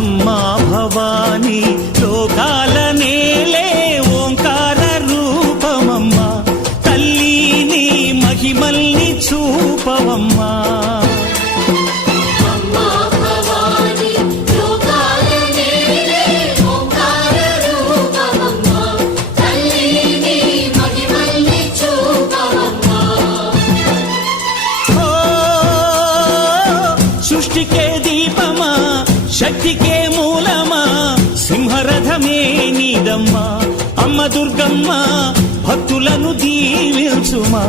అమ్మా భవానీ లోకాల నేలే ఓంకార రూపమమ్మా తల్లి నీ మహిమల్ని చూపవమ్మా సృష్టికే దీపమా శక్తికే మూలమా సింహరథమే నీదమ్మా అమ్మ దుర్గమ్మ భక్తులను దీవించుమా